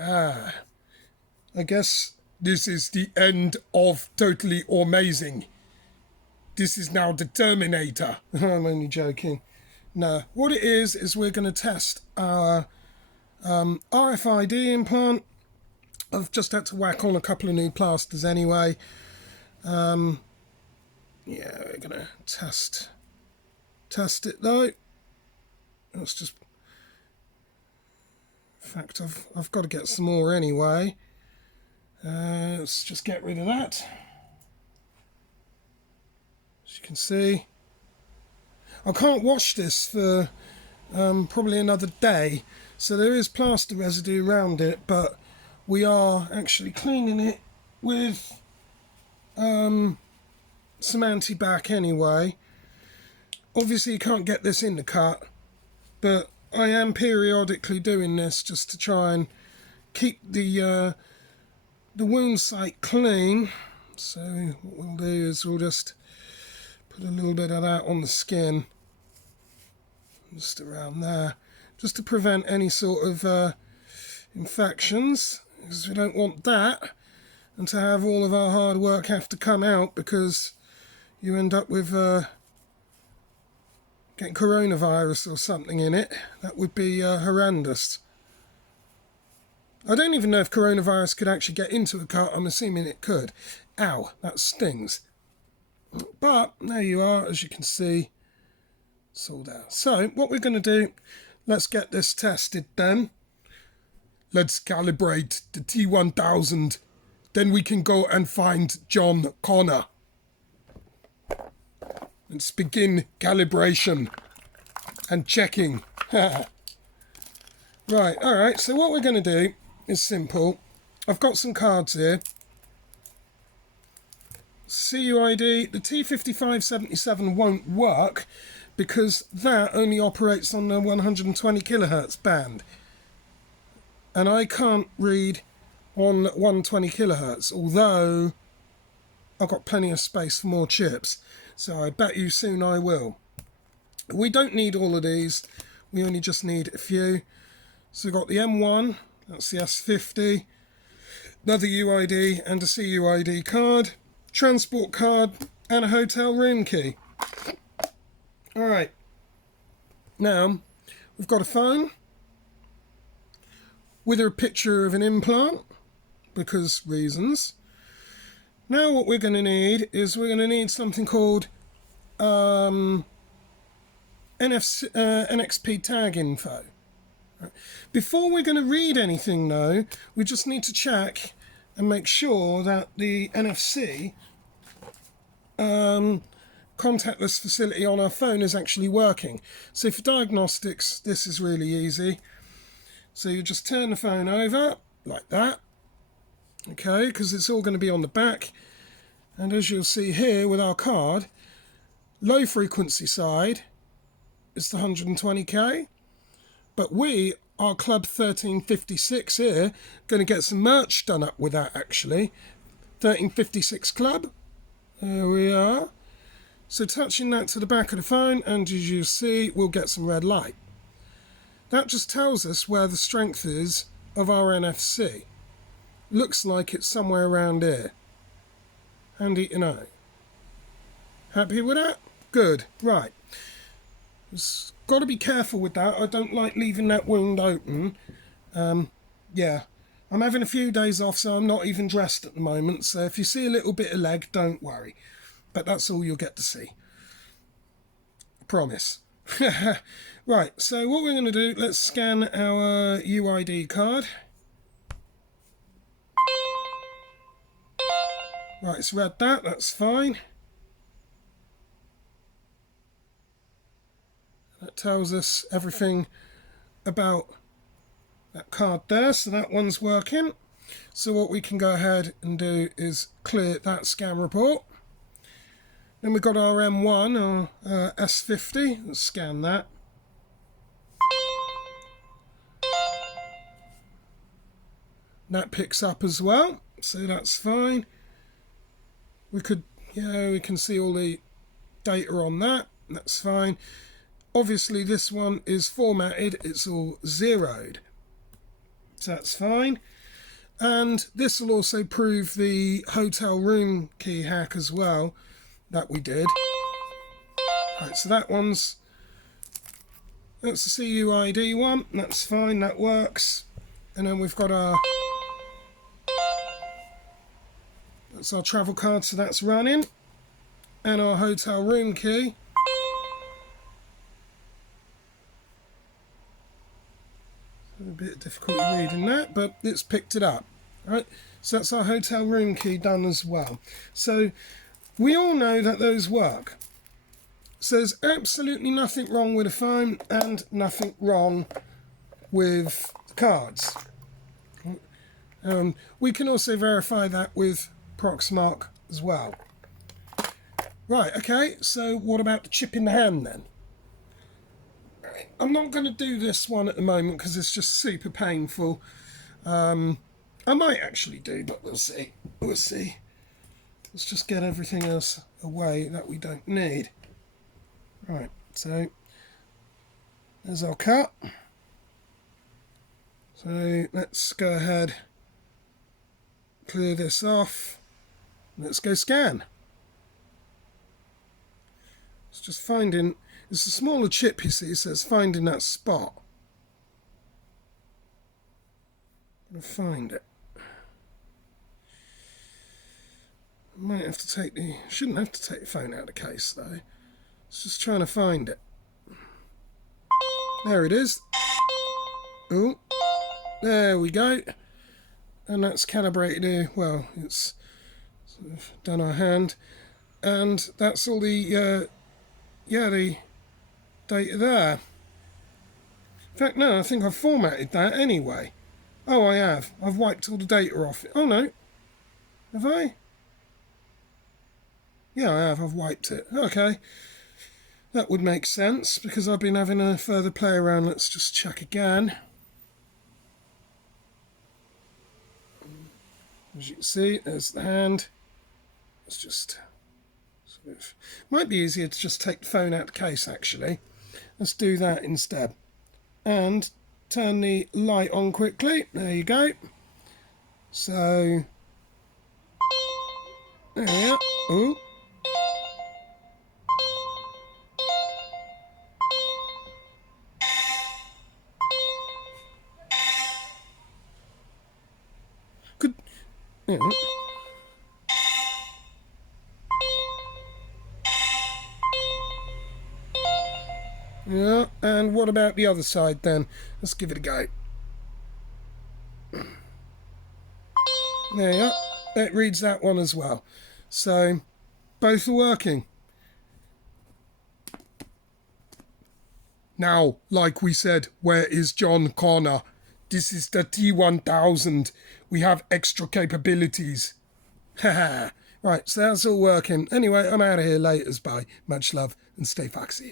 I guess this is the end of Totally Amazing. This is now the Terminator. I'm only joking. No, what it is we're going to test our RFID implant. I've just had to whack on a couple of new plasters anyway. Yeah, we're going to test it though. Let's just... In fact, I've got to get some more anyway. Let's just get rid of that. As you can see, I can't wash this for probably another day, so there is plaster residue around it, but we are actually cleaning it with some anti-bac anyway. Obviously you can't get this in the cut, but I am periodically doing this just to try and keep the wound site clean. So what we'll do is we'll just put a little bit of that on the skin, just around there, just to prevent any sort of infections, because we don't want that, and to have all of our hard work have to come out because you end up with getting coronavirus or something in it. That would be horrendous. I don't even know if coronavirus could actually get into a cut. I'm assuming it could. Ow, that stings. But there you are, as you can see, it's all there. So what we're going to do, let's get this tested then. Let's calibrate the T1000. Then we can go and find John Connor. Let's begin calibration and checking. Right, alright, so what we're going to do is simple. I've got some cards here. CUID, the T5577 won't work because that only operates on the 120 kilohertz band. And I can't read on 120 kilohertz, although I've got plenty of space for more chips. So I bet you soon I will. We don't need all of these. We only just need a few. So we've got the M1, that's the S50, another UID and a CUID card, transport card and a hotel room key. Alright, now we've got a phone with a picture of an implant, because reasons. Now what we're going to need is we're going to need something called NFC, NXP tag info. Right. Before we're going to read anything though, we just need to check and make sure that the NFC contactless facility on our phone is actually working. So for diagnostics, this is really easy. So you just turn the phone over like that. Okay, because it's all going to be on the back, and as you'll see here with our card, low frequency side is the 120k, but we are Club 1356 here, going to get some merch done up with that actually. 1356 Club, there we are. So touching that to the back of the phone, and as you see, we'll get some red light. That just tells us where the strength is of our NFC. Looks like it's somewhere around here. Handy to know. Happy with that? Good. Right. Just got to be careful with that. I don't like leaving that wound open. Yeah. I'm having a few days off, so I'm not even dressed at the moment. So if you see a little bit of leg, don't worry. But that's all you'll get to see. Promise. Right. So what we're going to do, let's scan our UID card. Right, it's read that, that's fine. That tells us everything about that card there, so that one's working. So what we can go ahead and do is clear that scan report. Then we've got our M1, our S50, let's scan that. That picks up as well, so that's fine. We can see all the data on that, that's fine. Obviously this one is formatted, it's all zeroed. So that's fine. And this will also prove the hotel room key hack as well that we did. Right, so that's the CUID one. That's fine, that works. And then we've got that's our travel card, so that's running. And our hotel room key. A bit of difficulty reading that, but it's picked it up. Right, so that's our hotel room key done as well. So we all know that those work. So there's absolutely nothing wrong with the phone and nothing wrong with the cards. We can also verify that with Proxmark as well. Right, okay, so what about the chip in the hand then? I'm not going to do this one at the moment because it's just super painful. I might actually do, but we'll see. We'll see. Let's just get everything else away that we don't need. Right, so there's our cut. So let's go ahead, clear this off. Let's go scan. It's just finding, it's a smaller chip, you see, so it's finding that spot. I'm going to find it. I might have to take shouldn't have to take the phone out of the case though. It's just trying to find it. There it is. Oh, there we go. And that's calibrated here. Well, it's sort of done our hand. And that's all the, the data there. In fact, no, I think I've formatted that anyway. Oh, I have. I've wiped all the data off it. Oh, no. Have I? Yeah, I have. I've wiped it. Okay. That would make sense because I've been having a further play around. Let's just check again. As you can see, there's the hand. It's just sort of, might be easier to just take the phone out of the case actually. Let's do that instead. And turn the light on quickly. There you go. So there we are. Ooh. Good. Yeah. Yeah, and what about the other side then? Let's give it a go. There you are. It reads that one as well. So, both are working. Now, like we said, where is John Connor? This is the T1000. We have extra capabilities. Haha. Right, so that's all working. Anyway, I'm out of here. Laters. Bye. Much love and stay foxy.